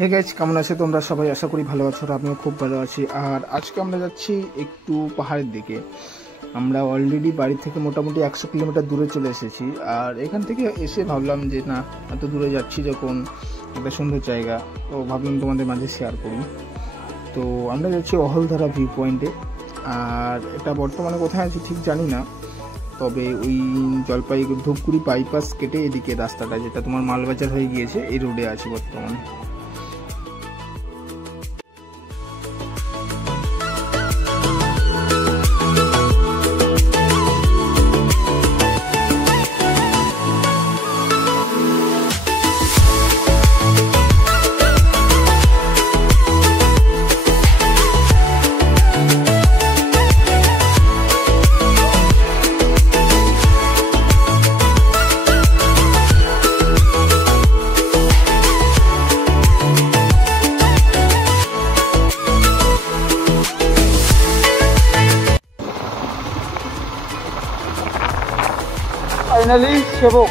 Hey guys, কেমন আছো তোমরা সবাই? আশা করি ভালো আছো, আর আমিও খুব ভালো আছি। আর আজকে আমরা যাচ্ছি একটু পাহাড়ের দিকে। আমরা অলরেডি বাড়ি থেকে মোটামুটি 100 কিলোমিটার দূরে চলে এসেছি। আর এখান থেকে এসে ভাবলাম যে না, এত দূরে যাচ্ছি যখন, একটা সুন্দর জায়গা, তো ভাবলাম তোমাদের মাঝে শেয়ার করি। তো আমরা যাচ্ছি অহলধারা ভিউ পয়েন্টে। আর এটা বর্তমানে কোথায় আছি ঠিক জানি না, তবে ওই জলপাইগুড়ি ধূপগুড়ি বাইপাস কেটে এদিকে রাস্তাটা, যেটা তোমার মালবাজার হয়ে গিয়েছে, এই রোডে আছি বর্তমানে। ফাইনালি সেবক।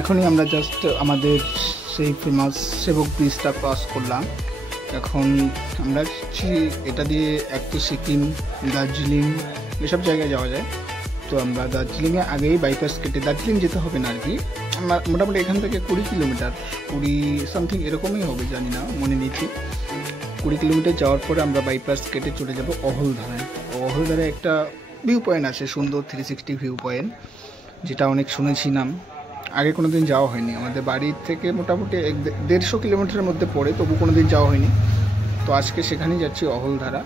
এখনই আমরা জাস্ট আমাদের সেই ফেমাস সেবক ব্রিজটা ক্রস করলাম। এখন আমরা এটা দিয়ে একটু সিকিম, দার্জিলিং এসব জায়গায় যাওয়া যায়। তো আমরা দার্জিলিংয়ে আগেই বাইপাস কেটে দার্জিলিং যেতে হবে না আর কি। মোটামুটি এখান থেকে 20 কিলোমিটার, 20 সামথিং এরকমই হবে, জানি না, মনে নেই ঠিক। 20 কিলোমিটার যাওয়ার পরে আমরা বাইপাস কেটে চলে যাব অহলধারায়। অহলধারায় একটা ভিউ পয়েন্ট আছে, সুন্দর 360 ভিউ পয়েন্ট, যেটা অনেক শুনেছি নাম, আগে কোনো দিন যাওয়া হয়নি। আমাদের বাড়ির থেকে মোটামুটি 150 কিলোমিটারের মধ্যে পড়ে, তবু কোনো দিন যাওয়া হয়নি। তো আজকে সেখানেই যাচ্ছি, অহলধারা।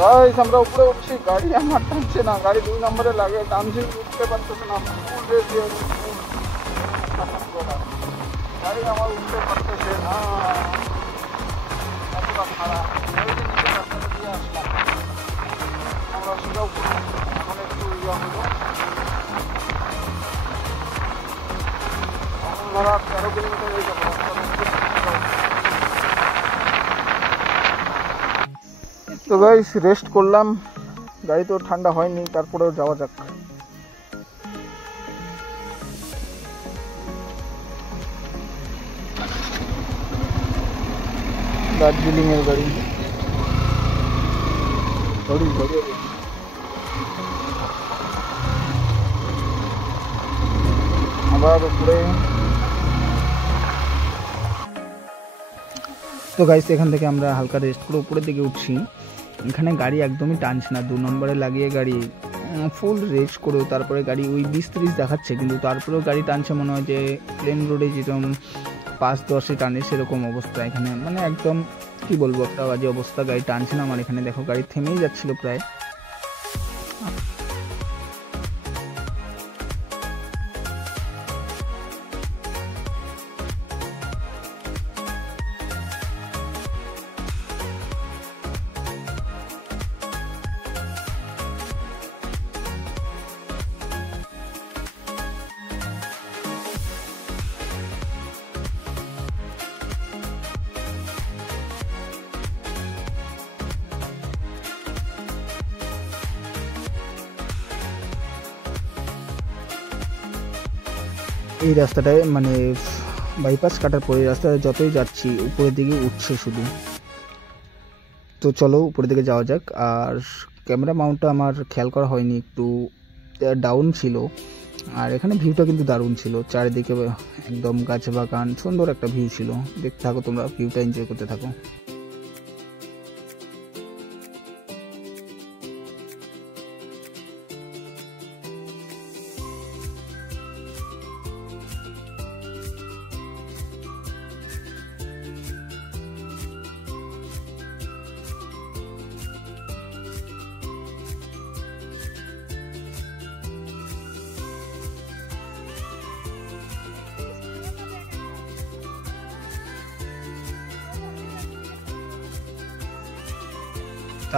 গাইস, আমরা উপরে উঠছি, গাড়ি আমার টানছে না, গাড়ি 2 নম্বরে লাগে, টানছি, উঠতে পারতেছে না, গাড়ি আমার উঠতে পারতেছে না, এতটা খারাপ। দিয়ে আসলাম আমরা সোজা উপরে। এখন একটু ইয়ে হলো, 13 কিলোমিটার হয়ে যাবে। তো গাইস, রেস্ট করলাম, গাড়ি তো ঠান্ডা হয়নি, তারপরেও যাওয়া যাক। দার্জিলিং এর গাড়ি, আবার উপরে। তো গাইস, এখান থেকে আমরা হালকা রেস্ট করে উপরের দিকে উঠছি। এখানে গাড়ি একদমই টানছে না, 2 নম্বরে লাগিয়ে গাড়ি ফুল রেস করেও তারপরে গাড়ি ওই 20-30 দেখাচ্ছে, কিন্তু তারপরেও গাড়ি টানছে মনে হয় যে প্লেন রোডে যেরকম 5-10-এ টানে সেরকম অবস্থা এখানে, মানে একদম কি বলবো একটা বাজে অবস্থা, গাড়ি টানছে না আমার এখানে। দেখো গাড়ি থেমেই যাচ্ছিল প্রায়। এই রাস্তাটায় মানে বাইপাস কাটার পরে রাস্তায় যতই যাচ্ছি উপরের দিকে উঠছে শুধু। তো চলো উপরের দিকে যাওয়া যাক। আর ক্যামেরা মাউন্টটা আমার খেয়াল করা হয়নি, একটু ডাউন ছিল। আর এখানে ভিউটা কিন্তু দারুণ ছিল, চারিদিকে একদম গাছ বাগান, সুন্দর একটা ভিউ ছিল। দেখতে থাকো তোমরা, ভিউটা এনজয় করতে থাকো।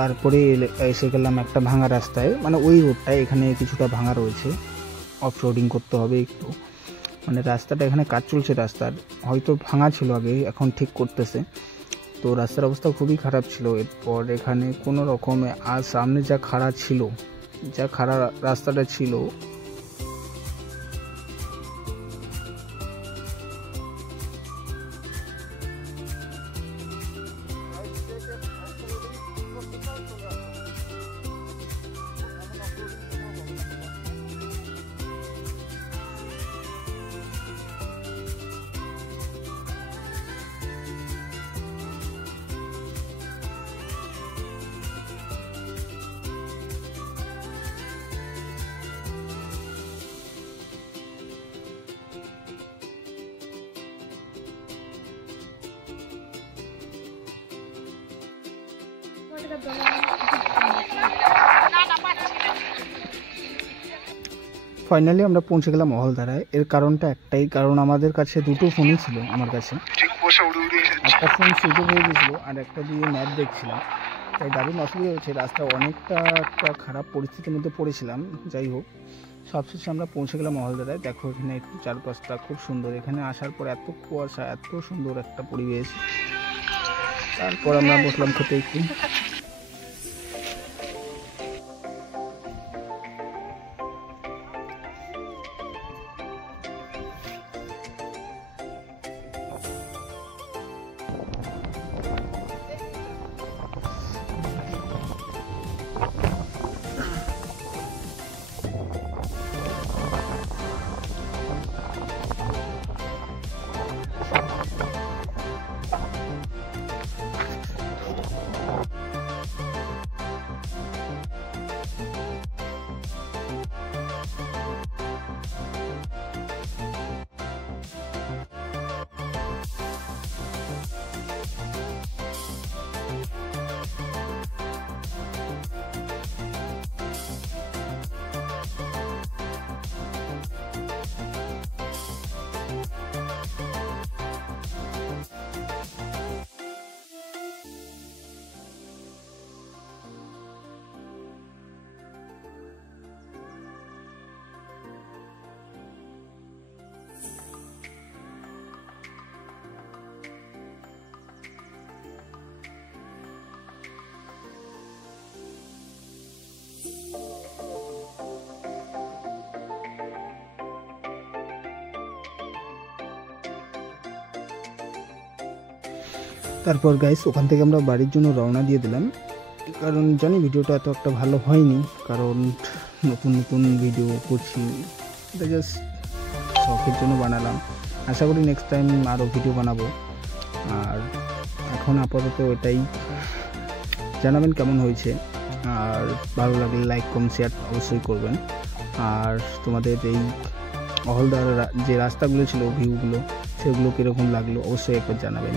তারপরে এসে গেলাম একটা ভাঙা রাস্তায়, মানে ওই রোডটায় এখানে কিছুটা ভাঙা রয়েছে, অফ রোডিং করতে হবে একটু। মানে রাস্তাটা এখানে কাজ চলছে, রাস্তার হয়তো ভাঙা ছিল আগে, এখন ঠিক করতেছে। তো রাস্তার অবস্থা খুবই খারাপ ছিল। এরপর এখানে কোনো রকমে আর সামনে যা খাড়া রাস্তাটা ছিল, ফাইনালি আমরা পৌঁছে গেলাম মহলধারায়। এর কারণটা একটাই, কারণ আমাদের কাছে দুটো ফোনই ছিল আমার কাছে। একটা ফোন সুইচ অফ হয়ে গেছিলো আর একটা দিয়ে ম্যাপ দেখছিলাম, তাই দারুণ অসুবিধা হচ্ছে। রাস্তা অনেকটা একটা খারাপ পরিস্থিতির মধ্যে পড়েছিলাম। যাই হোক, সবশেষে আমরা পৌঁছে গেলাম মহলধারায়। দেখো এখানে একটু চারপাশটা খুব সুন্দর, এখানে আসার পর এত কুয়াশা, এত সুন্দর একটা পরিবেশ। তারপর আমরা বসলাম খেতে একটু। তারপর গাইস ওখান থেকে আমরা বাড়ির জন্য রওনা দিয়ে দিলাম, কারণ জানি ভিডিওটা এত একটা ভালো হয়নি, কারণ নতুন নতুন ভিডিও করছি, এটা জাস্ট শখের জন্য বানালাম। আশা করি নেক্সট টাইম আরও ভিডিও বানাবো। আর এখন আপাতত এটাই, জানাবেন কেমন হয়েছে। আর ভালো লাগলে লাইক কমেন্ট শেয়ার অবশ্যই করবেন। আর তোমাদের এই অহলদার যে রাস্তাগুলো ছিল, ভিউগুলো, সেগুলো কীরকম লাগলো অবশ্যই একবার জানাবেন।